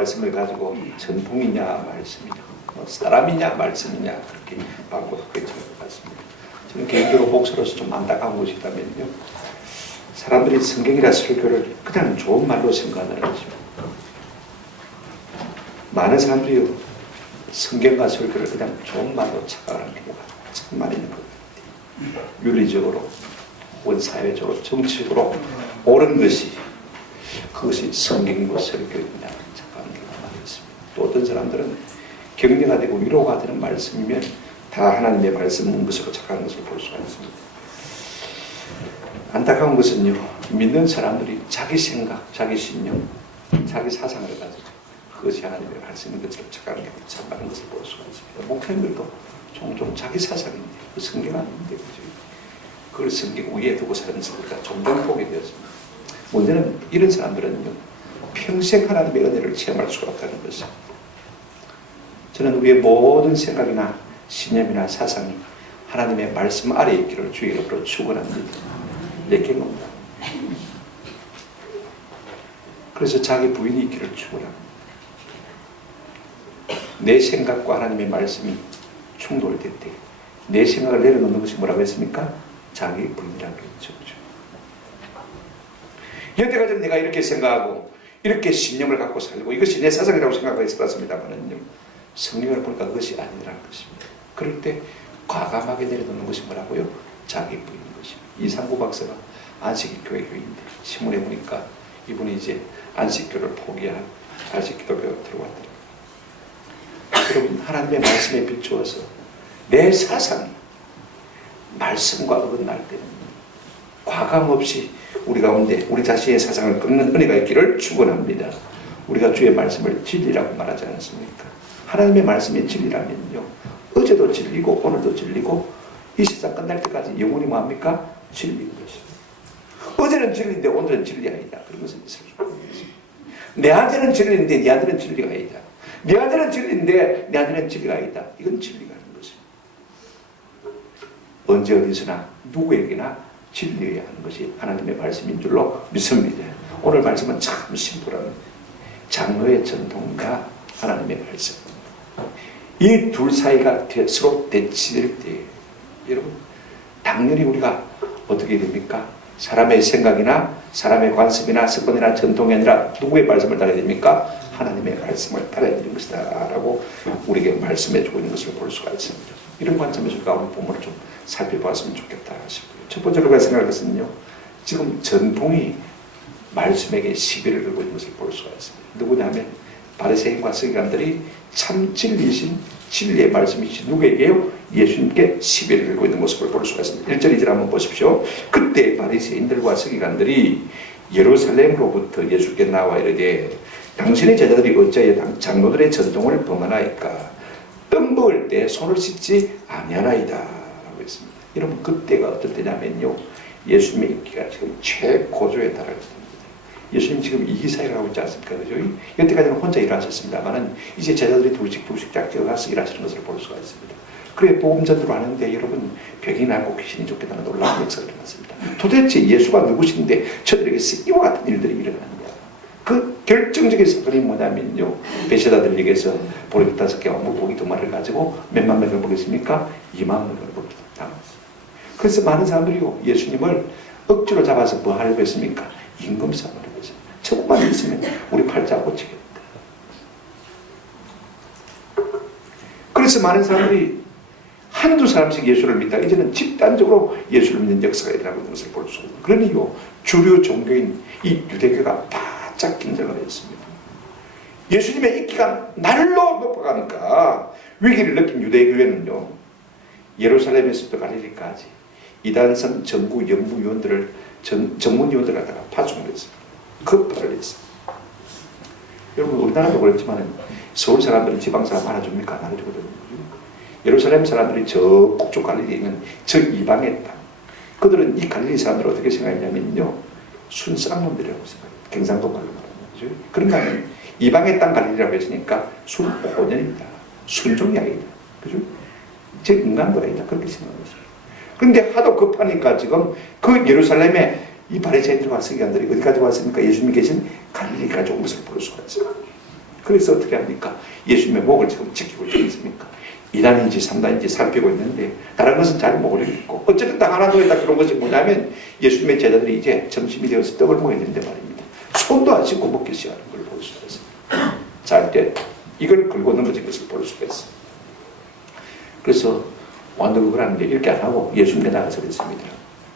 말씀을 가지고 전통이냐 말씀이냐, 사람이냐 말씀이냐 그렇게 바꿔서 괜찮을 것 같습니다. 저는 개인적으로 목사로서 좀 안타까운 것이 있다면요, 사람들이 성경이라 설교를 그냥 좋은 말로 생각하는 것입니다. 많은 사람들이 성경과 설교를 그냥 좋은 말로 착각하는 경우가 참 많이 있는 것 같아요. 윤리적으로 혹은 사회적으로 정치적으로 옳은 것이 그것이 성경이고 설교이냐 착각하는 경우가 많이 있습니다. 또 어떤 사람들은 격려가 되고 위로가 되는 말씀이면 다 하나님의 말씀인 것으로 착각하는 것을 볼 수가 있습니다. 안타까운 것은요, 믿는 사람들이 자기 생각, 자기 신념, 자기 사상을 가지고 그것이 하나님의 말씀인 것처럼 착각하는 경우가 참 많은 것을 볼 수가 있습니다. 목사님들도 종종 자기 사상인데 그 성경 아닌데 그걸 성경 위에 두고 사는 사람들과 종종 보게 되었습니다. 문제는 이런 사람들은요, 평생 하나님의 은혜를 체험할 수가 없다는 것입니다. 저는 우리의 모든 생각이나 신념이나 사상이 하나님의 말씀 아래에 있기를 주의 이름으로 축원합니다. 내 경험입니다. 그래서 자기 부인이 있기를 축원합니다. 내 생각과 하나님의 말씀이 충돌될 때 내 생각을 내려놓는 것이 뭐라고 했습니까? 자기 부인이라고 했죠. 여태까지 내가 이렇게 생각하고 이렇게 신념을 갖고 살고 이것이 내 사상이라고 생각하고 있었습니다만은요, 성경을 보니까 그것이 아니라는 것입니다. 그럴 때 과감하게 내려놓는 것이 뭐라고요? 자기 부인인 것입니다. 이상구 박사가 안식교회 교인인데 신문에 보니까 이분이 이제 안식교를 포기한 안식기독교로 들어왔더라고요. 여러분, 하나님의 말씀에 비추어서 내 사상이 말씀과 어긋날 때는 과감 없이 우리 가운데 우리 자신의 사상을 끊는 은혜가 있기를 축원합니다. 우리가 주의 말씀을 진리라고 말하지 않습니까? 하나님의 말씀이 진리라면요, 어제도 진리고 오늘도 진리고 이 세상 끝날 때까지 영원히 뭐합니까? 진리인 것입니다. 어제는 진리인데 오늘은 진리 아니다. 그런 것은 있을 수 없는 것입니다. 내한테는 진리인데 네한테는 진리가 아니다. 네한테는 진리인데 네한테는 진리가 아니다. 이건 진리가 아닌 것입니다. 언제 어디서나 누구에게나 진리해야 하는 것이 하나님의 말씀인 줄로 믿습니다. 오늘 말씀은 참 심플합니다. 장로의 전통과 하나님의 말씀, 이 둘 사이가 서로 대치될 때 여러분, 당연히 우리가 어떻게 됩니까? 사람의 생각이나 사람의 관습이나 습관이나 전통이 아니라 누구의 말씀을 따라야 됩니까? 하나님의 말씀을 따라야 되는 것이다 라고 우리에게 말씀해 주고 있는 것을 볼 수가 있습니다. 이런 관점에서 우리가 오늘 본문을 좀 살펴봤으면 좋겠다 싶고요. 첫 번째로 제가 생각할 것은요, 지금 전통이 말씀에게 시비를 걸고 있는 것을 볼 수가 있습니다. 누구냐면 바리새인과 서기관들이 참 진리이신 진리의 말씀이신 누구에게요? 예수님께 시비를 걸고 있는 모습을 볼 수가 있습니다. 1절 2절 한번 보십시오. 그때 바리새인들과 서기관들이 예루살렘으로부터 예수께 나와 이르되 당신의 제자들이 어찌하여 장로들의 전통을 범하나이까? 떡 먹을 때 손을 씻지 아니하나이다 라고 했습니다. 여러분, 그때가 어떤 때냐면요, 예수님의 인기가 지금 최고조에 달하였습니다. 예수님 지금 이기사회를 하고 있지 않습니까? 그죠? 여태까지는 혼자 일하셨습니다만은 이제 제자들이 둘씩 짝지어가서 일하시는 것을 볼 수가 있습니다. 그래, 복음 전도를 하는데 여러분, 병이 나고 귀신이 쫓겨나는 놀라운 역사가 일어났습니다. 도대체 예수가 누구신데 저들에게서 이와 같은 일들이 일어났냐? 그 결정적인 사건이 뭐냐면요, 베세다들에게서 보리 5개와 물고기 2마리를 가지고 몇만 명을 먹였습니까? 2만 명을 먹였습니다. 그래서 많은 사람들이요, 예수님을 억지로 잡아서 뭐 하려고 했습니까? 임금 삼으려고 했습니다. 조금만 있으면 우리 팔자 고치겠다. 그래서 많은 사람들이 한두 사람씩 예수를 믿다가 이제는 집단적으로 예수를 믿는 역사가 일어나고 있는 것을 볼 수 있습니다. 그러니요, 주류 종교인 이 유대교가 바짝 긴장을 했습니다. 예수님의 인기가 날로 높아가니까 위기를 느낀 유대교회는요, 예루살렘에서부터 갈릴리까지 이단성 전구 연구위원들을 전문위원들 갖다가 파송을 했습니다. 급파를 했습니다. 여러분, 우리나라도 그렇지만 서울 사람들은 지방 사람 알아줍니까? 안 알아주거든요. 예루살렘 사람들이 저 북쪽 갈릴리에 있는 저 이방의 땅, 그들은 이 갈릴리 사람들을 어떻게 생각했냐면요, 순쌍놈들이라고 생각해요. 경상도 말로 말하는 거죠. 그런가 하면 이방의 땅 갈릴리라고 했으니까 순호년이다, 순종이 아니다, 그죠? 즉 인간도 아니다, 그렇게 생각했어요. 그런데 하도 급하니까 지금 그 예루살렘에 이 바리새인들과 서기관들이 어디까지 왔습니까? 예수님이 계신 갈릴리까지 온 것을 볼 수가 있어요. 그래서 어떻게 합니까? 예수님의 목을 지금 지키고 있습니까? 2단인지 3단인지 살피고 있는데 다른 것은 잘 모르겠고 어쨌든 다 하나님에 딱 그런 것이 뭐냐면 예수님의 제자들이 이제 점심이 되어서 떡을 먹어야 되는데 말입니다. 손도 안 씻고 먹기 시작하는 걸 볼 수가 있습니다. 잘 때 이걸 긁고 넘어진 것을 볼 수가 있습니다. 그래서 완덕을 하는데 이렇게 안 하고 예수님께 나가서 그랬습니다.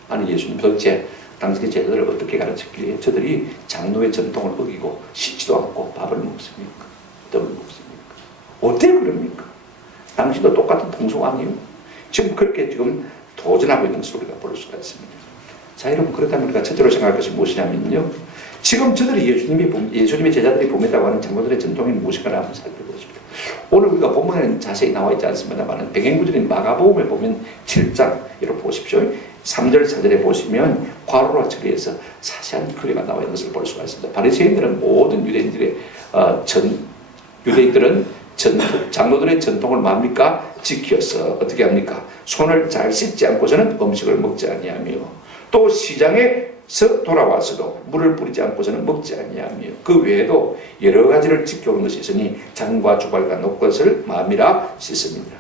아니 예수님 도대체 당신의 제자들을 어떻게 가르쳤길래 저들이 장로의 전통을 어기고 씻지도 않고 밥을 먹습니까? 떡을 먹습니까? 어떻게 그럽니까? 당신도 똑같은 동성 아니에요? 지금 그렇게 지금 도전하고 있는 것을 우리가 볼 수가 있습니다. 자, 여러분, 그렇다면 우리가 첫째로 생각할 것이 무엇이냐면요. 지금 저들이 예수님의 제자들이 범했다고 하는 장로들의 전통이 무엇인가를 한번 살펴보십시오. 오늘 우리가 본문에는 자세히 나와 있지 않습니다만 병행구절인 마가복음에 보면 7장 이렇게 보십시오. 3절 4절에 보시면 괄호로 처리해서 자세한 규례가 나와 있는 것을 볼 수가 있습니다. 바리새인들은 모든 유대인들은 장로들의 전통을 뭡니까? 지켜서 어떻게 합니까? 손을 잘 씻지 않고서는 음식을 먹지 아니하며 또 시장에서 돌아와서도 물을 뿌리지 않고서는 먹지 아니하며 그 외에도 여러 가지를 지켜오는 것이 있으니 장과 주발과 녹것을 마음이라 씻습니다.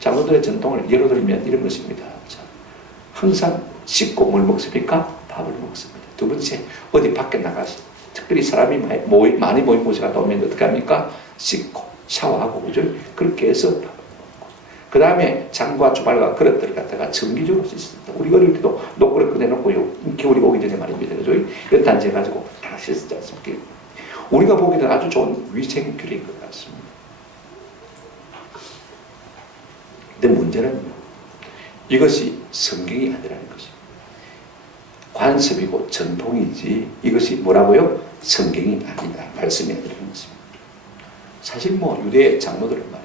장로들의 전통을 예로 들면 이런 것입니다. 자, 항상 씻고 뭘 먹습니까? 밥을 먹습니다. 두 번째, 어디 밖에 나가서 특별히 사람이 많이 모인 곳에 갔다 오면 어떻게 합니까? 씻고 샤워하고 그죠? 그렇게 해서 밥을 먹고 그 다음에 장과 주발과 그릇들을 갖다가 정기적으로 씻습니다. 우리가 어릴 때도 녹그릇 꺼내놓고 겨울이 오기 전에 말입니다. 그죠? 연탄재 가지고 다 씻지 않습니까? 우리가 보기에는 아주 좋은 위생 규례인 것 같습니다. 근데 문제는 이것이 성경이 아니라는 것입니다. 관습이고 전통이지 이것이 뭐라고요? 성경이 아니다. 말씀이 아니라는 것입니다. 사실 유대 장로들은 말입니다.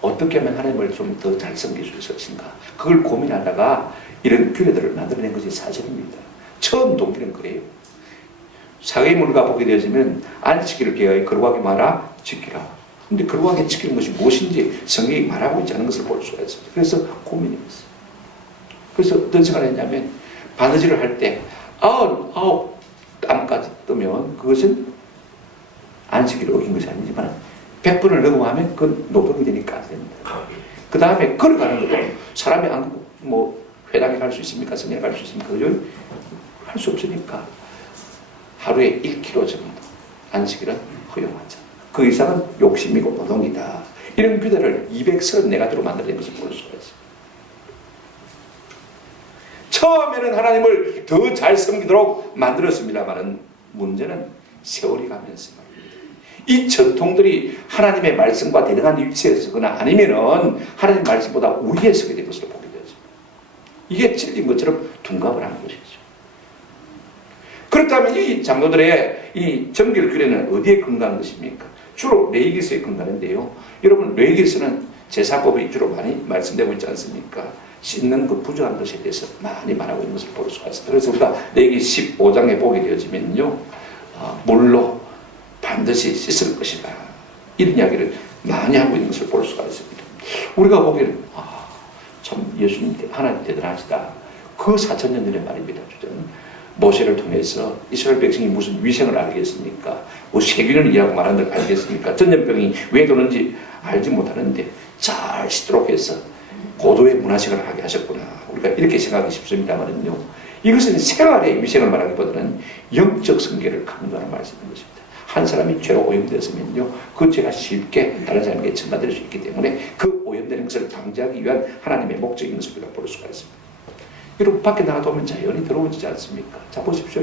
어떻게 하면 하나님을 좀 더 잘 섬길 수 있을 것인가 그걸 고민하다가 이런 규례들을 만들어낸 것이 사실입니다. 처음 동기는 그래요. 사계문과 보게 되어지면 안식일을 기하여 거룩하게 말아 지키라. 근데 거룩하게 지키는 것이 무엇인지 성경이 말하고 있지 않은 것을 볼 수가 있습니다. 그래서 고민이 있어요. 그래서 어떤 생각을 했냐면 바느질을 할 때 아홉 땀까지 뜨면 그것은 안식일을 어긴 것이 아니지만 100번을 넘어가면 그건 노동이 되니까 안 됩니다. 그 다음에 걸어가는 것도 사람이 회당에 갈 수 있습니까? 성당에 갈 수 있습니까? 그죠? 할 수 없으니까 하루에 1km 정도 안식일은 허용하자. 그 이상은 욕심이고 노동이다. 이런 규례를 234가지로 만들어낸 것을 볼 수가 있습니다. 처음에는 하나님을 더 잘 섬기도록 만들었습니다만 문제는 세월이 가면서 이 전통들이 하나님의 말씀과 대등한 위치에 서거나 아니면은 하나님의 말씀보다 우위에 서게 된 것을 보게 되죠. 이게 진리인 것처럼 둔갑을 하는 것이죠. 그렇다면 이 장로들의 이 정결 규례는 어디에 근거한 것입니까? 주로 레위기서에 근거하는데요. 여러분 레위기서는 제사법이 주로 많이 말씀되고 있지 않습니까? 씻는 그 부정한 것에 대해서 많이 말하고 있는 것을 볼 수가 있습니다. 그래서 우리가 레위기 15장에 보게 되어지면요. 물로 반드시 씻을 것이다. 이런 이야기를 많이 하고 있는 것을 볼 수가 있습니다. 우리가 보기에는 참 예수님 하나님 대단하시다. 그 4,000년 전의 말입니다. 모세를 통해서 이스라엘 백성이 무슨 위생을 알겠습니까? 세균을 이해하고 말하는 걸 알겠습니까? 전염병이 왜 도는지 알지 못하는데 잘 씻도록 해서 고도의 문화생활을 하게 하셨구나. 우리가 이렇게 생각하기 쉽습니다만요. 이것은 생활의 위생을 말하기보다는 영적 성결을 강조하는 말씀인 것입니다. 한 사람이 죄로 오염되었으면요, 그 죄가 쉽게 다른 사람에게 전가될 수 있기 때문에 그 오염되는 것을 방지하기 위한 하나님의 목적인 것을 우리가 볼 수가 있습니다. 여러분 밖에 나가다 보면 자연이 들어오지 않습니까? 자 보십시오.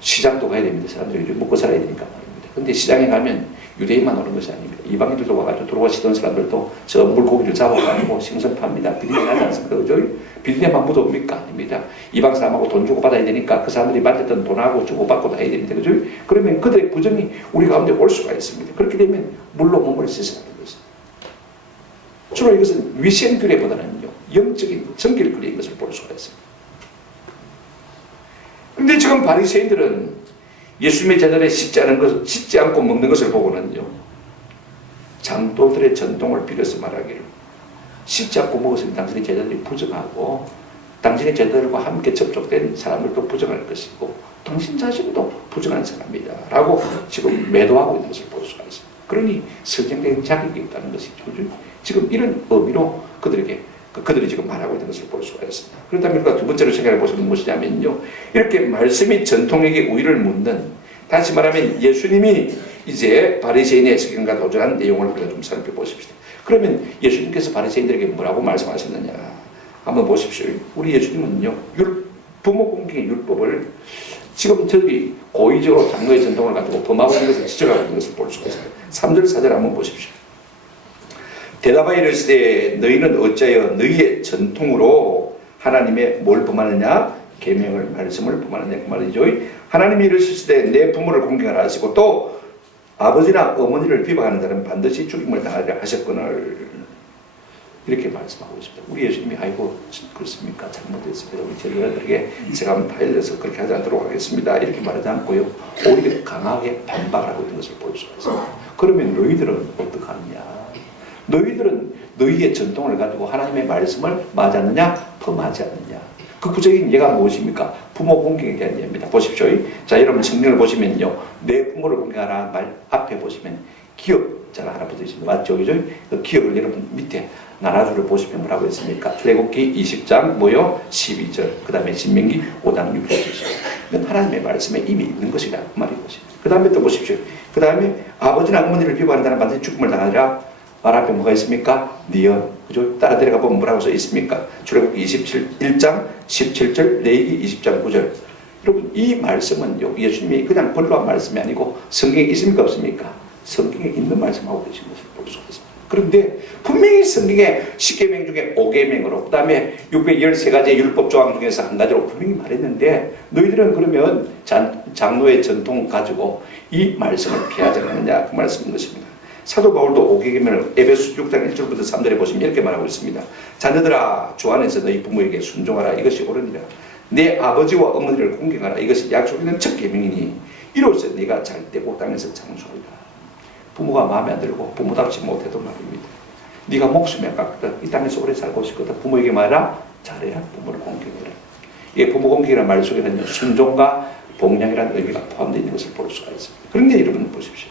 시장도 가야 됩니다. 사람들이 먹고 살아야 되니까 말입니다. 근데 시장에 가면 유대인만 오는 것이 아닙니다. 이방인들도 와가지고 들어오시던 사람들도 저 물고기를 잡아가지고 생선 팝니다. 비린내 나지 않습니까? 그죠? 비린내만 묻어옵니까? 아닙니다. 이방 사람하고 돈 주고 받아야 되니까 그 사람들이 받았던 돈하고 주고 받고 다 해야 됩니다. 그죠? 그러면 그들의 부정이 우리 가운데 올 수가 있습니다. 그렇게 되면 물로 몸을 씻어야 하는 것입니다. 주로 이것은 위생 규례보다는요, 영적인 정결 규례인 것을 볼 수가 있습니다. 그런데 지금 바리새인들은 예수님의 제자들의 씻지 않고 먹는 것을 보고는요, 장로들의 전통을 빌어서 말하기를 씻지 않고 먹었으면 당신의 제자들이 부정하고 당신의 제자들과 함께 접촉된 사람들도 부정할 것이고 당신 자신도 부정한 사람이다 라고 지금 매도하고 있는 것을 볼 수가 있습니다. 그러니 성경적인 자격이 있다는 것이죠. 지금 이런 의미로 그들이 지금 말하고 있는 것을 볼 수가 있습니다. 그렇다면 두 번째로 생각해 보시는 무엇이냐면요, 이렇게 말씀이 전통에게 우위를 묻는, 다시 말하면 예수님이 이제 바리새인의 성경과 도전한 내용을 우리가 좀 살펴보십시오. 그러면 예수님께서 바리새인들에게 뭐라고 말씀하셨느냐 한번 보십시오. 우리 예수님은요, 부모 공경의 율법을 지금 저들이 고의적으로 장로의 전통을 가지고 범하고 있는 것을 지적하고 있는 것을 볼 수가 있어요. 3절 4절 한번 보십시오. 대답하여 이르시되 너희는 어찌하여 너희의 전통으로 하나님의 뭘 범하느냐? 계명을 말씀을 범하느냐 그 말이죠. 하나님이 이르시되 내 부모를 공경하라 하시고 또 아버지나 어머니를 비방하는 자는 반드시 죽임을 당하리라 하셨거늘, 이렇게 말씀하고 있습니다. 우리 예수님이 아이고 그렇습니까? 잘못했습니다. 우리 제자들에게 제가 한번 파일려서 그렇게 하지 않도록 하겠습니다. 이렇게 말하지 않고요, 오히려 강하게 반박하고 있는 것을 볼 수가 있습니다. 그러면 너희들은 어떡하느냐? 너희들은 너희의 전통을 가지고 하나님의 말씀을 맞았느냐 범하지 않느냐? 그 구체적인 예가 무엇입니까? 부모 공경에 대한 예입니다. 보십시오. 자, 여러분 성경을 보시면요, 내 부모를 공경하라 말 앞에 보시면 기업자가 하나 붙어 있습니다. 맞죠? 그죠? 그 기업을 여러분 밑에 나라주를 보시면 뭐라고 했습니까? 출애굽기 20장 뭐요? 12절. 그 다음에 신명기 5장 6절. 이건 하나님의 말씀에 이미 있는 것이다 그 말인 것이죠. 그 다음에 또 보십시오. 그 다음에 아버지나 어머니를 비방하는 자는 반드시 죽음을 당하리라. 말 앞에 뭐가 있습니까? 니언. 그죠? 따라 내려가 보면 뭐라고 써 있습니까? 출애굽기 1장 17절, 레위기 20장 9절. 여러분, 이 말씀은요, 예수님이 그냥 번로한 말씀이 아니고 성경에 있습니까? 없습니까? 성경에 있는 말씀하고 계신 것을 볼 수가 있습니다. 그런데 분명히 성경에 10계명 중에 5계명으로, 그 다음에 613가지의 율법 조항 중에서 한 가지로 분명히 말했는데, 너희들은 그러면 장로의 전통 가지고 이 말씀을 피하지 않느냐 그 말씀인 것입니다. 사도 바울도 5계명을 에베소 6장 1절부터 3절에 보시면 이렇게 말하고 있습니다. 자녀들아, 주 안에서 너희 부모에게 순종하라. 이것이 옳으니라. 내 아버지와 어머니를 공경하라. 이것이 약속 있는 첫 계명이니 이로써 네가 잘 되고 땅에서 장수하리라. 부모가 마음에 안 들고 부모답지 못해도 말입니다. 네가 목숨에 깎거든 이 땅에서 오래 살고 싶거든 부모에게 말해라. 잘해라. 부모를 공경해라. 이 부모 공경이라는 말 속에는 순종과 복양이라는 의미가 포함되어 있는 것을 볼 수가 있습니다. 그런데 여러분 보십시오.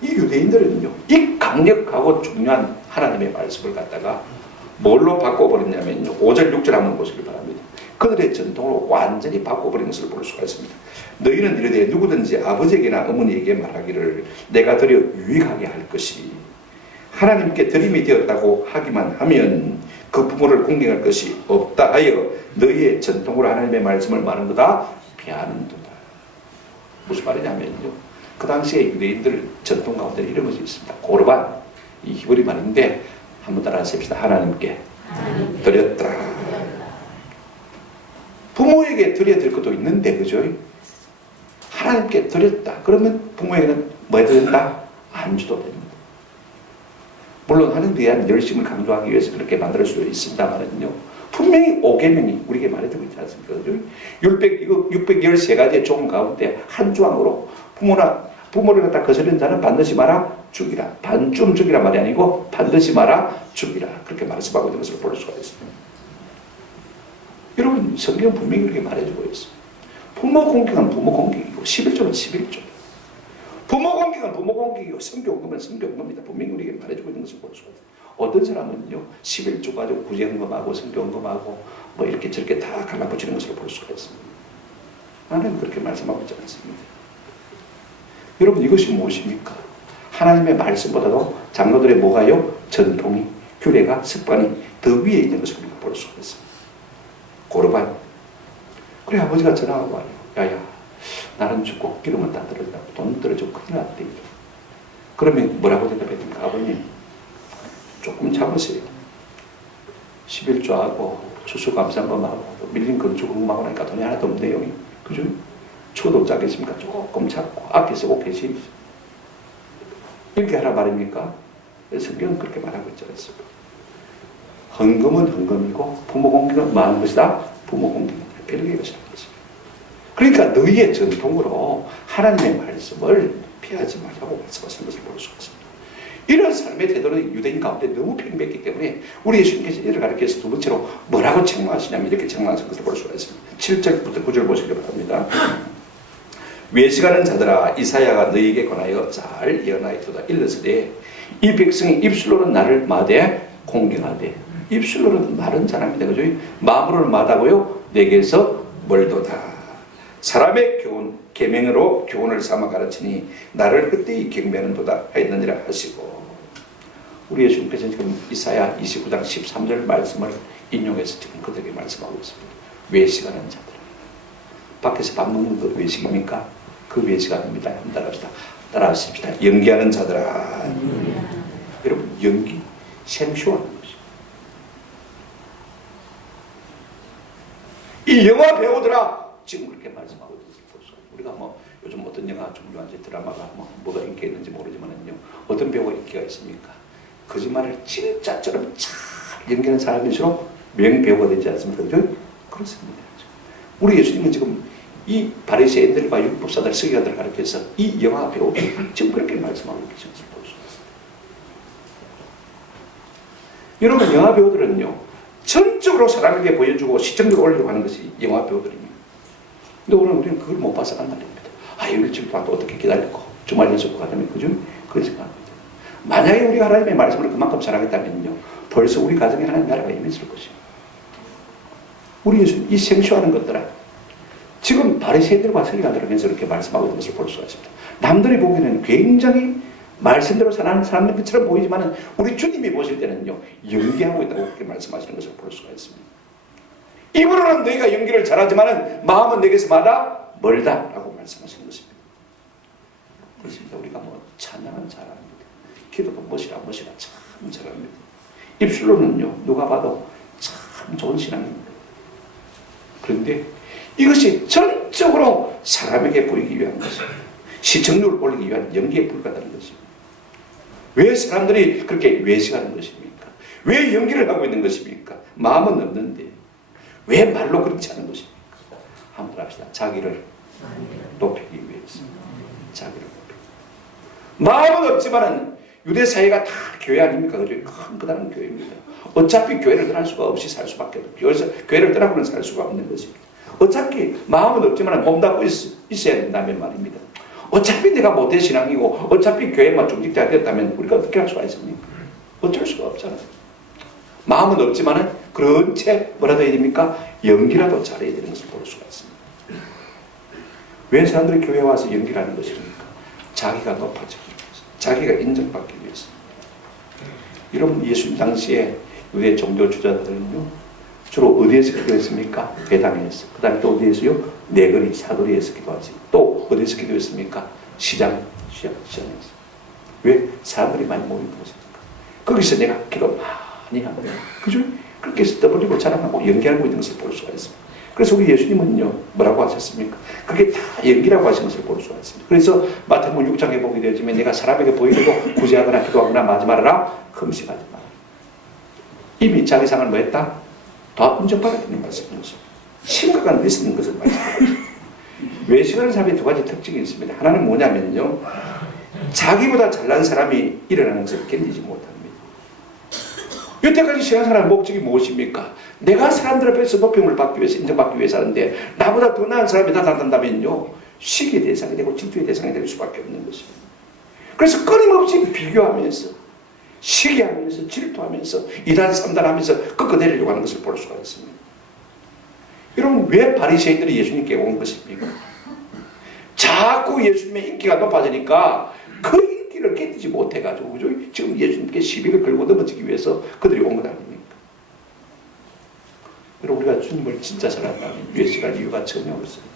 이 유대인들은요, 이 강력하고 중요한 하나님의 말씀을 갖다가 뭘로 바꿔버렸냐면요, 5절 6절 한번 보시기 바랍니다. 그들의 전통으로 완전히 바꿔버린 것을 볼 수가 있습니다. 너희는 이르되 누구든지 아버지에게나 어머니에게 말하기를 내가 드려 유익하게 할 것이 하나님께 드림이 되었다고 하기만 하면 그 부모를 공경할 것이 없다 하여 너희의 전통으로 하나님의 말씀을 말하는 거다 피하는도다. 무슨 말이냐면요, 그 당시에 유대인들 전통 가운데 이런 것이 있습니다. 고르반, 이 히브리 말인데 한번 따라 하십시다. 하나님께 드렸다. 부모에게 드려야 될 것도 있는데, 그죠? 하나님께 드렸다. 그러면 부모에게는 뭐 해야 된다? 안주도 됩니다. 물론 하나님에 대한 열심을 강조하기 위해서 그렇게 만들 수 있습니다만은요, 분명히 5계명이 우리에게 말해주고 있지 않습니까? 613가지의 조항 가운데 한 조항으로 부모를 갖다 거스르는 자는 반드시 말아 죽이라. 반쯤 죽이라 말이 아니고 반드시 말아 죽이라. 그렇게 말씀하고 있는 것을 볼 수가 있습니다. 여러분, 성경 분명히 그렇게 말해주고 있어요. 부모 공경은 부모 공경이고 11조는 11조. 부모 공경은 부모 공경이고 성경금은 성경금입니다. 분명히 우리에게 말해주고 있는 것을 볼 수가 있어요. 어떤 사람은요, 11조 가지고 구제금하고 성경금하고 뭐 이렇게 저렇게 다 갈라붙이는 것을 볼 수가 있습니다. 하나님은 그렇게 말씀하고 있지 않습니다. 여러분, 이것이 무엇입니까? 하나님의 말씀보다도 장로들의 뭐가요? 전통이, 규례가, 습관이 더 위에 있는 것을 우리가 볼 수가 있습니다. 고르반. 그래 아버지가 전화하고 와요. 야야, 나는 죽고 기름은 다 들었다고. 돈 떨어지고 큰일 났대. 그러면 뭐라고 대답했습니까? 아버님, 조금 참으세요. 11조하고 추수감사금하고 밀린 건축금하고 하니까 돈이 하나도 없네요. 그죠? 초도 짜겠습니까? 조금 참고 앞에 서고 계십시오. 이렇게 하라 말입니까? 성경은 그렇게 말하고 있지 않습니까? 헌금은 헌금이고 부모 공경은 뭐 하는 것이다? 부모 공경은 별개의 것이라는 것입니다. 그러니까 너희의 전통으로 하나님의 말씀을 피하지 말라고 말씀하시는 것을 볼 수가 있습니다. 이런 삶의 태도는 유대인 가운데 너무 팽배했기 때문에 우리 예수님께서 이를 가르쳐서 두 번째로 뭐라고 책망하시냐면 이렇게 책망하신 것을 볼 수가 있습니다. 7절부터 9절 보시기 바랍니다. 외식하는 자들아 이사야가 너희에게 관하여 잘 예언하였도다. 일렀으되 이 백성이 입술로는 나를 마대 공경하되, 입술로는 말은 잘합니다. 그죠? 마음으로는 마다고요 내게서 멀도다. 사람의 교훈 계명으로 교훈을 삼아 가르치니 나를 헛되이 경배하는도다 하였느니라 하시고, 우리 예수님께서 지금 이사야 29장 13절 말씀을 인용해서 지금 그들에게 말씀하고 있습니다. 외식하는 자들, 밖에서 밥 먹는 것 외식입니까? 그 외식 아닙니다. 따라하십시다. 연기하는 자들아. 여러분, 연기 생쇼하는 것입니다. 이 영화 배우들아 지금 그렇게 말씀하고 있어요. 우리가 뭐 요즘 어떤 영화 중요한지 드라마가 뭐가 인기 있는지 모르지만은요, 어떤 배우가 인기가 있습니까? 거짓말을 진짜처럼 잘 연기하는 사람일수록 명배우가 되지 않습니까? 그렇습니다. 우리 예수님은 지금 이 바리새인들과 율법사들, 서기관들을 가르쳐서 이 영화 배우들 지금 그렇게 말씀하고 계신 것을 볼 수 있습니다. 여러분, 영화 배우들은요 전적으로 사람에게 보여주고 시청률을 올리려고 하는 것이 영화 배우들입니다. 근데 오늘 우리는 그걸 못 봐서 안 날립니다. 일주일 동안 또 어떻게 기다렸고 주말 연속과 되면 그죠? 그런 생각합니다. 만약에 우리가 하나님의 말씀을 그만큼 사랑했다면요 벌써 우리 가정에 하나님의 나라가 임했을 것입니다. 우리 예수님 이 생쇼하는 것들아 지금 바리새인들과 서기관들에게서 이렇게 말씀하고 있는 것을 볼 수가 있습니다. 남들이 보기에는 굉장히 말씀대로 사는 사람들처럼 보이지만 우리 주님이 보실 때는요 연기하고 있다고 그렇게 말씀하시는 것을 볼 수가 있습니다. 입으로는 너희가 연기를 잘하지만 마음은 내게서 마다 멀다라고 말씀하시는 것입니다. 그렇습니다. 우리가 찬양은 잘합니다. 기도도 멋이라 참 잘합니다. 입술로는요 누가 봐도 참 좋은 신앙입니다. 그런데 이것이 전적으로 사람에게 보이기 위한 것입니다. 시청률을 올리기 위한 연기에 불과하다는 것입니다. 왜 사람들이 그렇게 외식하는 것입니까? 왜 연기를 하고 있는 것입니까? 마음은 없는데 왜 말로 그렇지 않은 것입니까? 한번 합시다. 자기를 높이기 위해서. 자기를 높이기. 마음은 없지만은 유대 사회가 다 교회 아닙니까? 그죠? 큰 그다른 교회입니다. 어차피 교회를 떠날 수가 없이 살 수밖에 없어요. 교회를 떠나고는 살 수가 없는 것입니다. 어차피 마음은 없지만 몸 닫고 있어야 된다면 말입니다. 어차피 내가 모태 신앙이고 어차피 교회만 중직자가 되었다면 우리가 어떻게 할 수가 있습니까? 어쩔 수가 없잖아요. 마음은 없지만 그런 채 뭐라도 해야 됩니까? 연기라도 잘해야 되는 것을 볼 수가 있습니다. 왜 사람들이 교회에 와서 연기를 하는 것입니까? 자기가 높아지기 위해서, 자기가 인정받기 위해서. 여러분, 예수님 당시에 유대 종교 주자들은요 주로 어디에서 기도했습니까? 배당에서. 그 다음에 또 어디에서요? 내거리, 사거리에서 기도하지. 또 어디에서 기도했습니까? 시장에서. 왜? 사람들이 많이 모이는 곳입니까? 거기서 내가 기도 많이 합니다. 그죠? 그렇게 해서 떠벌리고 자랑하고 연기하고 있는 것을 볼 수가 있습니다. 그래서 우리 예수님은요 뭐라고 하셨습니까? 그게 다 연기라고 하신 것을 볼 수가 있습니다. 그래서 마태복음 6장에 보게 되지만 내가 사람에게 보이려고 구제하거나 기도하거나 마지 말아라, 금식하지 마라. 이미 자기 상을 뭐 했다? 다 인정받았다는 말씀입니다. 심각한 리스크 있는 것을 말씀하고 있습니다. 외식하는 사람의 두 가지 특징이 있습니다. 하나는 뭐냐면요 자기보다 잘난 사람이 일어나는 것을 견디지 못합니다. 여태까지 신앙생활의 목적이 무엇입니까? 내가 사람들 앞에서 높임을 받기 위해서, 인정받기 위해서 하는데 나보다 더 나은 사람이 나타난다면요 시기의 대상이 되고 질투의 대상이 될 수밖에 없는 것입니다. 그래서 끊임없이 비교하면서 시기하면서 질투하면서 2단 3단 하면서 꺾어내리려고 하는 것을 볼 수가 있습니다. 여러분, 왜 바리새인들이 예수님께 온 것입니까? 자꾸 예수님의 인기가 높아지니까 그 인기를 견디지 못해가지고 그죠? 지금 예수님께 시비를 걸고 넘어지기 위해서 그들이 온 것 아닙니까? 여러분, 우리가 주님을 진짜 사랑한다면 외식할 이유가 전혀 없습니다.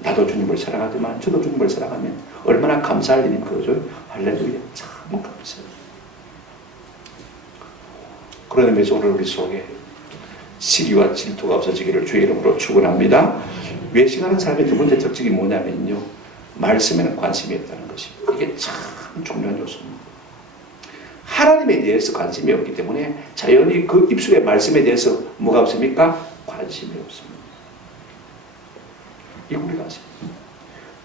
나도 주님을 사랑하지만 저도 주님을 사랑하면 얼마나 감사할 일입니까? 그죠? 할렐루야, 참 감사해요. 그런 의미에서 오늘 우리 속에 시기와 질투가 없어지기를 주의 이름으로 축원합니다. 외식하는 사람의 두 번째 특징이 뭐냐면요 말씀에는 관심이 없다는 것입니다. 이게 참 중요한 요소입니다. 하나님에 대해서 관심이 없기 때문에 자연히 그 입술의 말씀에 대해서 뭐가 없습니까? 관심이 없습니다. 이거 우리가 아십니다.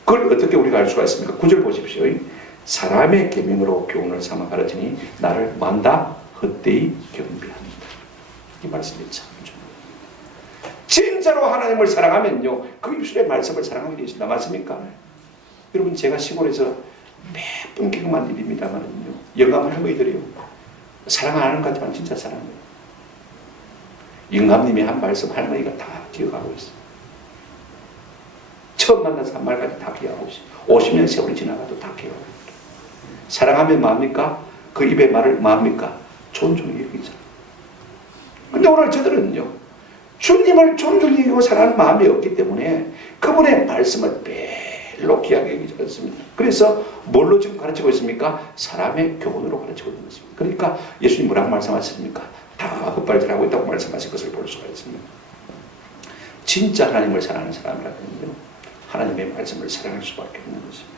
그걸 어떻게 우리가 알 수가 있습니까? 9절 보십시오. 사람의 계명으로 교훈을 삼아 가르치니 나를 만다 헛되이 경배합니다. 이 말씀이 참 중요합니다. 진짜로 하나님을 사랑하면요, 그 입술의 말씀을 사랑하게 되어 있습니다. 맞습니까? 여러분, 제가 시골에서 몇 번 경험한 일입니다만은요, 영감 할머니들이요, 사랑 안 하는 것 같지만 진짜 사랑해요. 영감님이 한 말씀 할머니가 다 기억하고 있어요. 처음 만나서 한 말까지 다 기억하고 있어요. 50년 세월이 지나가도 다 기억하고 있어요. 사랑하면 뭐합니까? 그 입의 말을 뭐합니까? 존중이 여기잖아요. 근데 오늘 저들은요, 주님을 존중하고 사랑하는 마음이 없기 때문에 그분의 말씀을 별로 귀하게 여기지 않습니다. 그래서 뭘로 지금 가르치고 있습니까? 사람의 교훈으로 가르치고 있는 것입니다. 그러니까 예수님 뭐라고 말씀하셨습니까? 다 헛발질하고 있다고 말씀하신 것을 볼 수가 있습니다. 진짜 하나님을 사랑하는 사람이라면요, 하나님의 말씀을 사랑할 수밖에 없는 것입니다.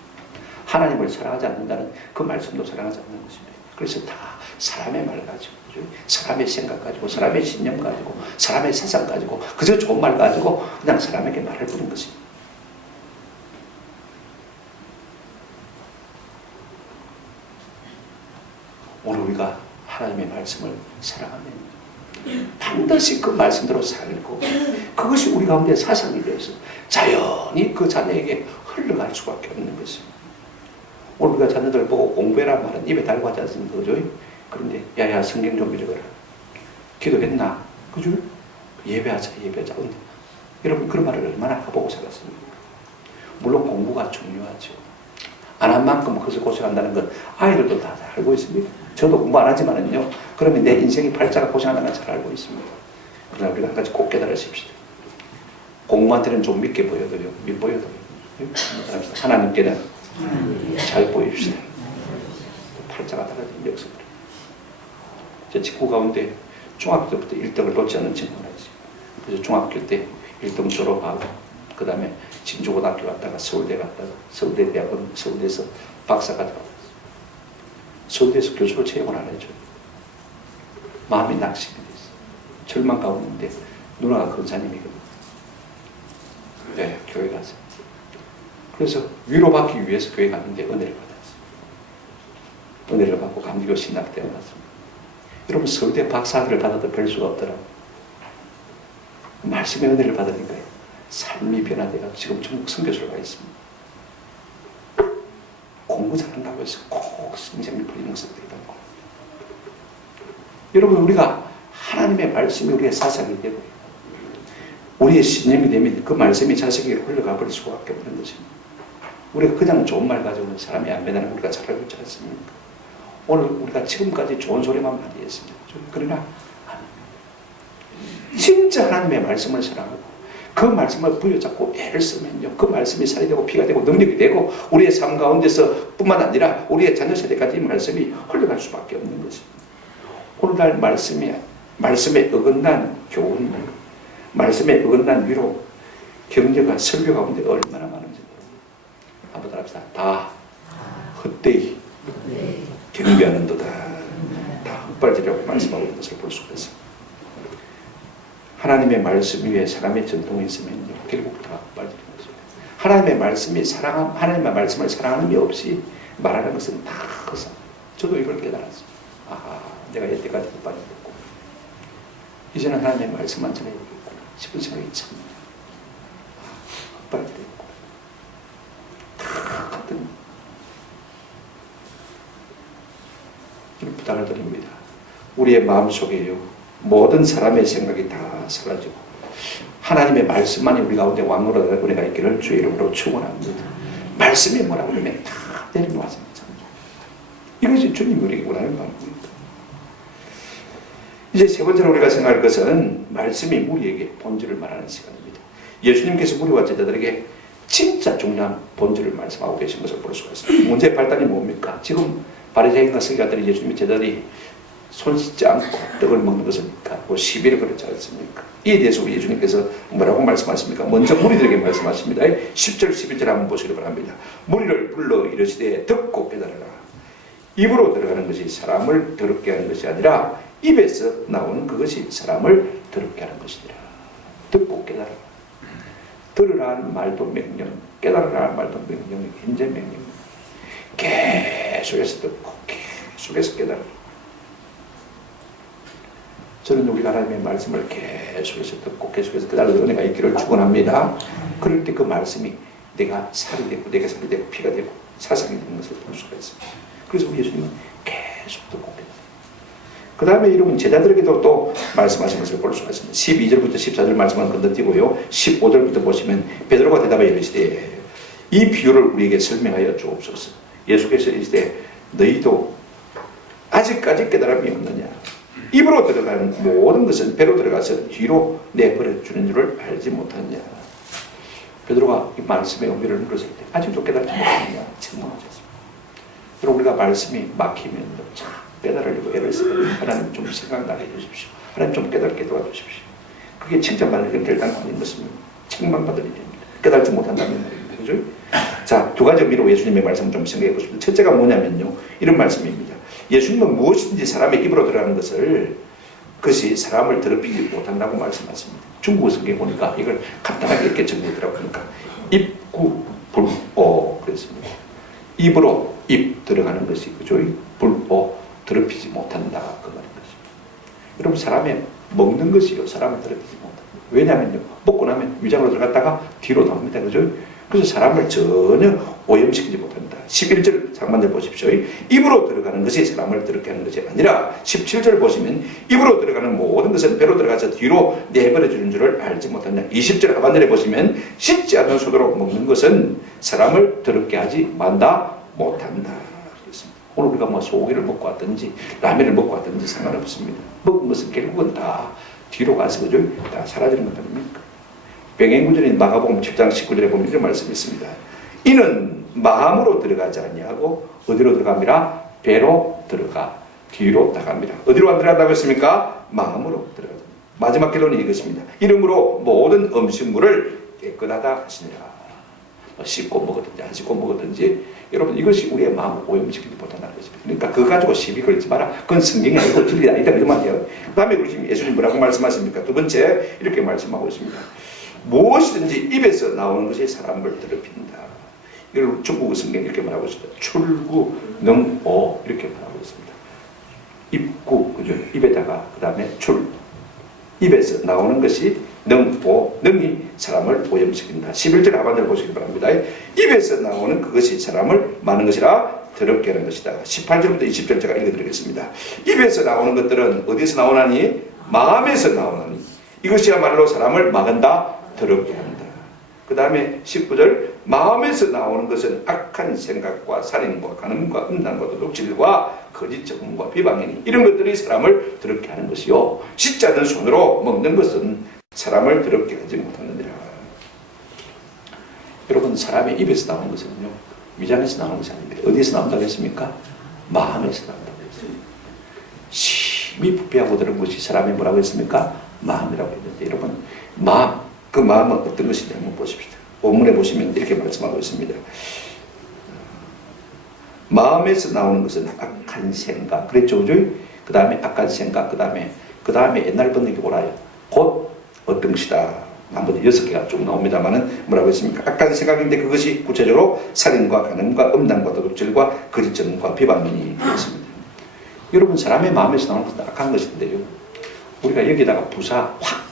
하나님을 사랑하지 않는다는 그 말씀도 사랑하지 않는 것입니다. 그래서 다 사람의 말 가지고, 사람의 생각 가지고, 사람의 신념 가지고, 사람의 사상 가지고, 그저 좋은 말 가지고 그냥 사람에게 말을 부는 것입니다. 오늘 우리가 하나님의 말씀을 사랑하면 반드시 그 말씀대로 살고, 그것이 우리 가운데 사상이 되어서 자연히 그 자녀에게 흘러갈 수밖에 없는 것입니다. 오늘 우리가 자녀들 보고 공부해라 말은 입에 달고 하지 않습니까? 그죠? 그런데 야야 성경 좀 읽어라. 기도했나? 그죠? 예배하자. 여러분, 그런 말을 얼마나 해보고 살았습니까? 물론 공부가 중요하죠. 안 한 만큼 그것을 고생한다는 건 아이들도 다 알고 있습니다. 저도 공부 안 하지만은요, 그러면 내 인생이 팔자가 고생한다는 걸 잘 알고 있습니다. 그러나 우리가 한 가지 꼭 깨달으십시다. 공무한테는 좀 믿게 보여도요, 밉보여도 하나님께는 잘 보입시다. 팔자가 달라진 역사들. 제 친구 가운데 중학교 때부터 1등을 놓지 않는 친구가 있어요. 그래서 중학교 때 1등 졸업하고, 그 다음에 진주고등학교 갔다가 서울대 갔다가, 서울대대학원, 서울대에서 박사까지 받았어요. 서울대에서 교수로 채용을 안 해줘요. 마음이 낙심이 됐어요. 절망 가운데 누나가 권사님이거든요. 네, 교회 가서. 그래서 위로받기 위해서 교회 갔는데 은혜를 받았어요. 은혜를 받고 감리교 신학대에 갔습니다. 여러분, 서울대 박사학위를 받아도 별 수가 없더라고요. 말씀의 은혜를 받으니까요, 삶이 변화되어 지금 전국 선교소로 가 있습니다. 공부 잘한다고 해서 꼭 인생이 풀리는 것은 되다. 여러분, 우리가 하나님의 말씀이 우리의 사상이 되고 우리의 신념이 되면 그 말씀이 자식에게 흘러가 버릴 수밖에 없는 것입니다. 우리가 그냥 좋은 말 가지고는 사람이 안 변하는 우리가 잘 알고 있지 않습니까? 오늘 우리가 지금까지 좋은 소리만 많이 했습니다. 그러나 진짜 하나님의 말씀을 사랑하고 그 말씀을 부여잡고 애를 쓰면요, 그 말씀이 살이 되고 피가 되고 능력이 되고 우리의 삶 가운데서 뿐만 아니라 우리의 자녀 세대까지 이 말씀이 흘러갈 수밖에 없는 것입니다. 오늘날 말씀에 어긋난 교훈, 말씀에 어긋난 위로, 격려가 설교 가운데 얼마나 많은지 한번 따라합시다. 다 헛되이 경배하는도다. 다 헛발질이라고 말씀하고 있는 것을 볼 수가 있습니다. 하나님의 말씀 위에 사람의 전통이 있으면 결국 다 헛발질인 것입니다. 하나님의 말씀을 사랑하는 게 없이 말하는 것은 다 허사. 저도 이걸 깨달았어요. 아하, 내가 여태까지 헛발질했고 이제는 하나님의 말씀만 전해야겠구나 싶은 생각이 듭니다. 헛발질했고 다 같은 이런 부탁을 드립니다. 우리의 마음속에요, 모든 사람의 생각이 다 사라지고 하나님의 말씀만이 우리 가운데 왕노릇하는 은혜가 있기를 주의 이름으로 축원합니다. 말씀이 뭐라고 그러면 다 내려놓았습니다. 이것이 주님이 우리에게 원하는 방법입니다. 이제 세 번째로 우리가 생각할 것은 말씀이 우리에게 본질을 말하는 시간입니다. 예수님께서 우리와 제자들에게 진짜 중요한 본질을 말씀하고 계신 것을 볼 수가 있습니다. 문제의 발단이 뭡니까? 지금 바리새인과 서기관들이 예수님의 제자들이 손 씻지 않고 떡을 먹는 것을 갖고 시비를 걸었지 않습니까? 이에 대해서 예수님께서 뭐라고 말씀하십니까? 먼저 무리들에게 말씀하십니다. 10절 11절 한번 보시기 바랍니다. 무리를 불러 이르시되 듣고 깨달으라. 입으로 들어가는 것이 사람을 더럽게 하는 것이 아니라 입에서 나오는 그것이 사람을 더럽게 하는 것이니라. 듣고 깨달으라. 들으라는 말도 명령, 깨달으라는 말도 명령, 현재 명령. 계속해서 듣고 계속해서 깨달으라. 저는 우리가 하나님의 말씀을 계속해서 듣고 계속해서 그날로 은혜가 있기를 축원합니다. 그럴 때 그 말씀이 내가 살이 되고 내가 살이 되고 피가 되고 사상이 되는 것을 볼 수가 있습니다. 그래서 우리 예수님은 계속 듣고 계세요. 그 다음에 여러분 제자들에게도 또 말씀하신 것을 볼 수가 있습니다. 12절부터 14절 말씀을 건너뛰고요. 15절부터 보시면 베드로가 대답하여 이르시되 이 비유를 우리에게 설명하여 주옵소서. 예수께서 이르시되 너희도 아직까지 깨달음이 없느냐. 입으로 들어가는 모든 것은 배로 들어가서 뒤로 내버려 주는 줄을 알지 못하느냐. 베드로가 이 말씀의 의미를 물었을 때 아직도 깨달지 못하느냐 질문하셨습니다. 여러분 우리가 말씀이 막히면 참 깨달으려고 애를 쓰거든요. 하나님 좀 생각나게 해주십시오. 하나님 좀 깨닫게 도와주십시오. 그게 칭찬받을 결단은 아닌 것입니다. 책망받을 일입니다. 깨달지 못한다는 말입니다. 그죠? 자, 두 가지 의미로 예수님의 말씀을 좀 생각해 보십시오. 첫째가 뭐냐면요. 이런 말씀입니다. 예수님은 무엇이든지 사람의 입으로 들어가는 것을 그것이 사람을 더럽히지 못한다고 말씀하십니다. 중국어 성경에 보니까 이걸 간단하게 이렇게 정리하더라고요. 그러니까 입구 불오 그랬습니다. 입으로 입 들어가는 것이 그죠? 불오 더럽히지 못한다 그 말인 것입니다. 여러분 사람의 먹는 것이요 사람을 더럽히지 못한다. 왜냐하면요 먹고 나면 위장으로 들어갔다가 뒤로 나옵니다. 그죠? 그래서 사람을 전혀 오염시키지 못한다. 11절 상반절 보십시오. 입으로 들어가는 것이 사람을 더럽게 하는 것이 아니라 17절 보시면 입으로 들어가는 모든 것은 배로 들어가서 뒤로 내버려 주는 줄을 알지 못한다. 20절 하반절에 보시면 씻지 않은 손으로 먹는 것은 사람을 더럽게 하지 못한다. 오늘 우리가 뭐 소고기를 먹고 왔든지 라면을 먹고 왔든지 상관없습니다. 먹은 것은 결국은 다 뒤로 가서 그죠? 다 사라지는 것 아닙니까? 병행구절인 마가복음 7장 19절에 보면 이런 말씀이 있습니다. 이는 마음으로 들어가지 아니하고 어디로 들어갑니다? 배로 들어가 뒤로 나갑니다. 어디로 안 들어간다고 했습니까? 마음으로 들어가죠. 마지막 결론이 이것입니다. 이러므로 모든 음식물을 깨끗하다 하시니라. 씻고 먹었든지 안 씻고 먹었든지 여러분 이것이 우리의 마음을 오염시키지 못한다는 것입니다. 그러니까 그거 가지고 시비 걸지 마라. 그건 성경이 아니고 진리 아니다. 그 말이에요. 그 다음에 우리 예수님 뭐라고 말씀하십니까? 두 번째 이렇게 말씀하고 있습니다. 무엇이든지 입에서 나오는 것이 사람을 더럽힌다. 이걸 중국어 성경이 이렇게 말하고 있습니다. 출구, 능오 이렇게 말하고 있습니다. 입구, 그죠? 입에다가 그 다음에 출. 입에서 나오는 것이 능오, 능이 사람을 오염시킨다. 11절 하반절 보시기 바랍니다. 입에서 나오는 그것이 사람을 많은 것이라 더럽게 하는 것이다. 18절부터 20절 제가 읽어드리겠습니다. 입에서 나오는 것들은 어디서 나오나니? 마음에서 나오나니. 이것이야말로 사람을 막은다, 더럽게 한다. 그 다음에 19절 마음에서 나오는 것은 악한 생각과 살인과 간음과 음란과 도둑질과 거짓 증언과 비방이니 이런 것들이 사람을 더럽게 하는 것이요 씻지 않은 손으로 먹는 것은 사람을 더럽게 하지 못하느니라. 여러분 사람의 입에서 나오는 것은요 위장에서 나오는 것이 아닙니다. 어디에서 나온다고 했습니까? 마음에서 나온다고 했어요. 심히 부패하고 들은 것이 사람이 뭐라고 했습니까? 마음이라고 했는데 여러분 마음, 그 마음은 어떤 것인지 한번 보십시오. 본문에 보시면 이렇게 말씀하고 있습니다. 마음에서 나오는 것은 악한 생각 그랬죠, 그죠? 그 다음에 악한 생각, 그 다음에 옛날 번역이 뭐라요? 곧 어떤 것이다. 한번 6개가 쭉 나옵니다만은 뭐라고 했습니까? 악한 생각인데 그것이 구체적으로 살인과 간음과 음란과 도둑질과 거짓 증언과 비방이 되었습니다. 여러분 사람의 마음에서 나오는 것은 악한 것인데요. 우리가 여기다가 부사 확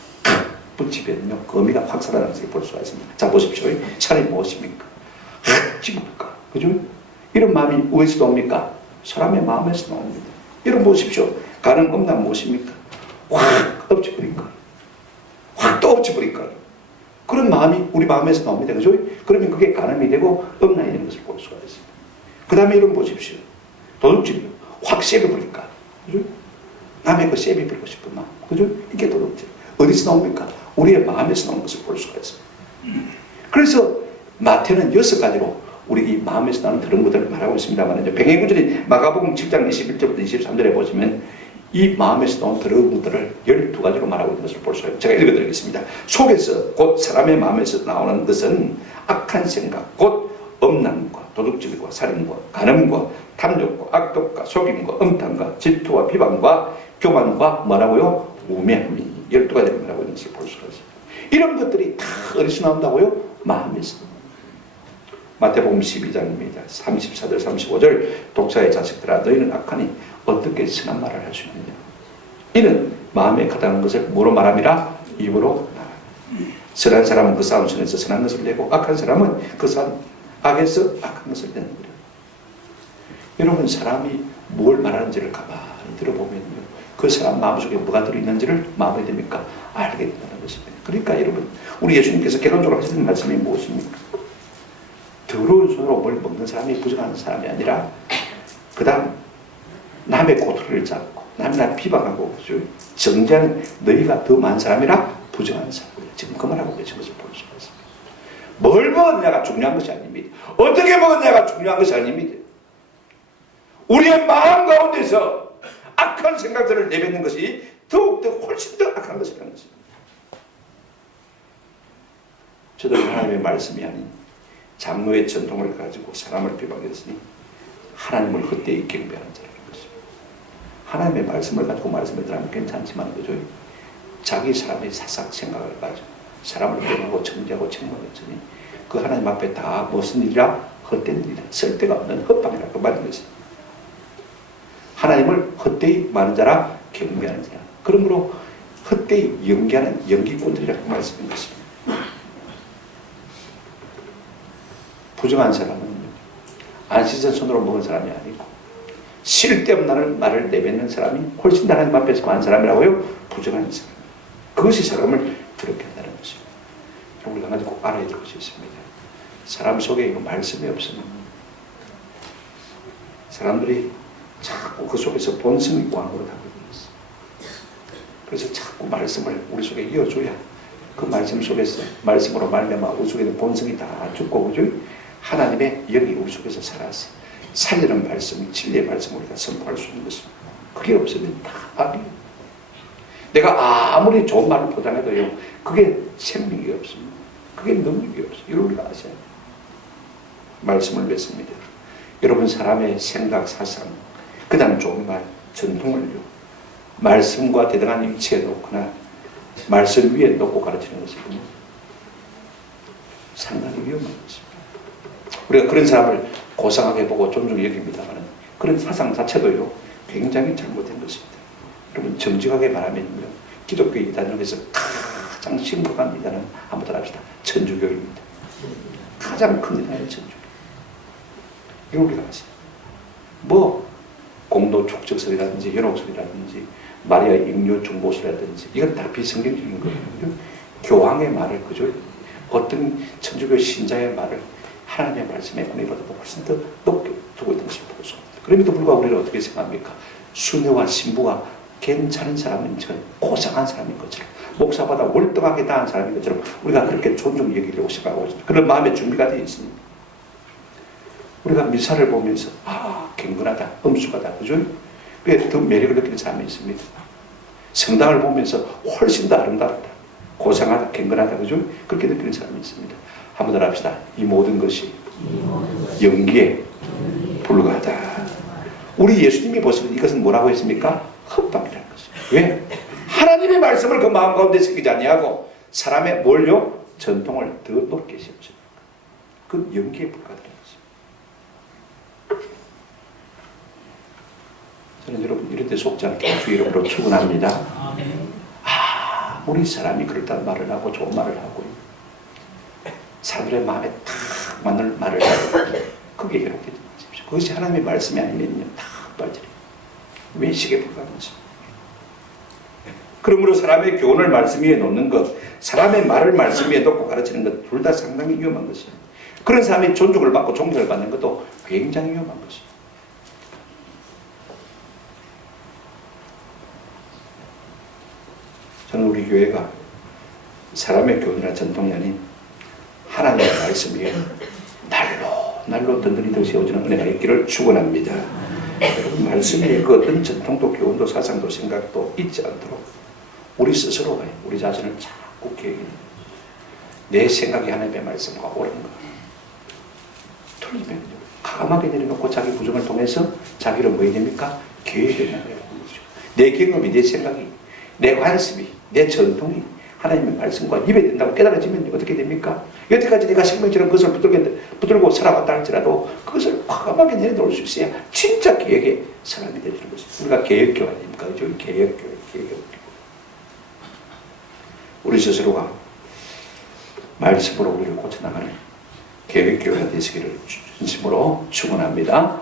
붙이면요 그 의미가 확 살아나는 것을 볼 수가 있습니다. 자 보십시오. 살이 무엇입니까? 찍입니까? 그죠? 이런 마음이 어디서 나옵니까? 사람의 마음에서 나옵니다. 여러분 보십시오. 간음 음란 무엇입니까? 확 엎쳐버릴까? 확 또 엎쳐버릴까? 그런 마음이 우리 마음에서 나옵니다. 그죠? 그러면 그게 간음이 되고 음란이 되는 것을 볼 수가 있습니다. 그 다음에 이런 보십시오. 도둑질이요. 확 쎄버릴까? 그죠? 남의 그 쎄비 버리고 싶은 마음. 그죠? 이게 도둑질. 어디서 나옵니까? 우리의 마음에서 나오는 것을 볼 수가 있습니다. 그래서 마태는 6가지로 우리 이 마음에서 나는 그런 것들을 말하고 있습니다만 병행구절인 마가복음 7장 21절부터 23절에 보시면 이 마음에서 나온 더러운 것들을 12가지로 말하고 있는 것을 볼 수가 있습니다. 제가 읽어드리겠습니다. 속에서 곧 사람의 마음에서 나오는 것은 악한 생각 곧 음란과 도둑질과 살인과 간음과 탐욕과 악독과 속임과 음탕과 질투와 비방과 교만과 뭐라고요? 우매함이 12가지를 말하고 있는 것을 볼 수가 있습니다. 이런 것들이 다 어디서 나온다고요? 마음에서. 마태복음 12장입니다. 34절 35절 독사의 자식들아 너희는 악하니 어떻게 선한 말을 할 수 있느냐. 이는 마음에 가득한 것을 뭐로 말함이라? 입으로 말함이라. 선한 사람은 그 싸움 손에서 선한 것을 내고 악한 사람은 그 싸움 악에서 악한 것을 내는 거예요. 여러분, 사람이 뭘 말하는지를 가만히 들어보면요, 그 사람 마음속에 뭐가 들어있는지를 마음에 됩니까? 알게 된다는 것입니다. 그러니까 여러분, 우리 예수님께서 결론적으로 하시는 말씀이 무엇입니까? 더러운 손으로 뭘 먹는 사람이 부정한 사람이 아니라, 그 다음 남의 꼬투리를 잡고 남을 비방하고 정죄하는 너희가 더 많은 사람이라 부정한 사람이다. 지금 그 말하고 계신 것을 볼 수가 있습니다. 뭘 먹었냐가 중요한 것이 아닙니다. 어떻게 먹었냐가 중요한 것이 아닙니다. 우리의 마음 가운데서 악한 생각들을 내뱉는 것이 더욱더 훨씬 더 악한 것이라는 것입니다. 저도 하나님의 말씀이 아닌 장로의 전통을 가지고 사람을 비방했으니 하나님을 헛되이 경배하는 자라는 것입니다. 하나님의 말씀을 가지고 말씀을 들으면 괜찮지만 그죠? 자기 사람의 사상 생각을 가지고 사람을 비방하고 정죄하고 책망했으니 그 하나님 앞에 다 무슨 일이라? 헛된 일이라, 쓸데가 없는 헛방이라고 말하는 것입니다. 하나님을 헛되이 많은 자라 경배하는 자라. 그러므로 헛되이 연기하는 연기꾼들이라고 말씀인 것입니다. 부정한 사람은 안 씻은 손으로 먹은 사람이 아니고 쓸데없는 말을 내뱉는 사람이 훨씬 더 하나님 앞에서 많은 사람이라고요? 부정한 사람. 그것이 사람을 더럽게 한다는 것입니다. 우리가 한 가지 꼭 알아야 될 것이 있습니다. 사람 속에 이거 말씀이 없으면 사람들이 자꾸 그 속에서 본성이 왕으로 다가오고 있어. 그래서 자꾸 말씀을 우리 속에 이어줘야 그 말씀 속에서 말씀으로 말미암아 우리 속에 있는 본성이 다 죽고 그죠? 하나님의 영이 우리 속에서 살아서 살리는 말씀, 진리의 말씀을 우리가 선포할 수 있는 것입니다. 그게 없으면 다 악이에요. 내가 아무리 좋은 말을 포장해도요, 그게 생명이 없습니다. 그게 능력이 없어요. 이걸 우리가 아셔야 돼요. 말씀을 맺습니다. 여러분, 사람의 생각, 사상, 그 다음 좋은 말, 전통을요, 말씀과 대등한 위치에 놓거나 말씀 위에 놓고 가르치는 것은 상당히 위험한 것입니다. 우리가 그런 사람을 고상하게 보고 존중히 여깁니다만 그런 사상 자체도요, 굉장히 잘못된 것입니다. 여러분, 정직하게 말하면요, 기독교 이단 중에서 가장 심각한 이단은 한번 합시다. 천주교입니다. 가장 큰 이단은 천주교. 이걸 우리가 아세요. 뭐 공도 축적설이라든지 연옥설이라든지 마리아 인류 중보설이라든지 이건 다 비성경적인 거예요. 교황의 말을 그죠? 어떤 천주교 신자의 말을 하나님의 말씀에 은혜보다도 훨씬 더 높게 두고 있는 것을 보고 있습니다. 그럼에도 불구하고 우리는 어떻게 생각합니까? 수녀와 신부가 괜찮은 사람인 것처럼, 고상한 사람인 것처럼, 목사보다 월등하게 다한 사람인 것처럼 우리가 그렇게 존중 여기려고 생각하고 있습니다. 그런 마음의 준비가 되어 있습니다. 우리가 미사를 보면서 경건하다, 엄숙하다, 그죠? 그게 더 매력을 느끼는 사람이 있습니다. 성당을 보면서 훨씬 더 아름답다, 고상하다, 경건하다, 그죠? 그렇게 느끼는 사람이 있습니다. 한번 더 합시다. 이 모든 것이 연기에 불과하다. 우리 예수님이 보시면 이것은 뭐라고 했습니까? 헛방이라는 것입니다. 왜? 하나님의 말씀을 그 마음 가운데 새기지 아니하고 사람의 뭘요? 전통을 더 높게 세우십니까? 그 연기에 불과하다는 것입니다. 저는 여러분 이런 데 속지 않게 주 이름으로 축원합니다. 우리 사람이 그렇다는 말을 하고 좋은 말을 하고 사람들의 마음에 딱 맞는 말을 하고 그게 기록되지 마십시오. 그것이 하나님의 말씀이 아니면요 다 빠지래요. 외식에 불과한 것입니다. 그러므로 사람의 교훈을 말씀 위에 놓는 것, 사람의 말을 말씀 위에 놓고 가르치는 것 둘 다 상당히 위험한 것입니다. 그런 사람이 존중을 받고 존경을 받는 것도 굉장히 위험한 것입니다. 저는 우리 교회가 사람의 교훈이나 전통이 아닌 하나님의 말씀 위에 날로 든든히 더 세워지는 은혜가 있기를 축원합니다. 여러분, 말씀 위에 그 어떤 전통도 교훈도 사상도 생각도 잊지 않도록 우리 스스로가 우리 자신을 자꾸 계획해요. 내 생각이 하나님의 말씀과 옳은 것 틀리면 가감하게 내려놓고 자기 부정을 통해서 자기를 뭐 해야 됩니까? 계획을 해야 되는 거죠. 내 경험이, 내 생각이, 내 관습이, 내 전통이 하나님의 말씀과 입에 된다고 깨달아지면 어떻게 됩니까? 여태까지 내가 생명처럼 그것을 붙들고 살아왔다 할지라도 그것을 과감하게 내려놓을 수 있어야 진짜 계획의 사람이 되는 것입니다. 우리가 개혁교 아닙니까? 개혁교. 우리 스스로가 말씀으로 우리를 고쳐나가는 계획교회가 되시기를 진심으로 축원합니다.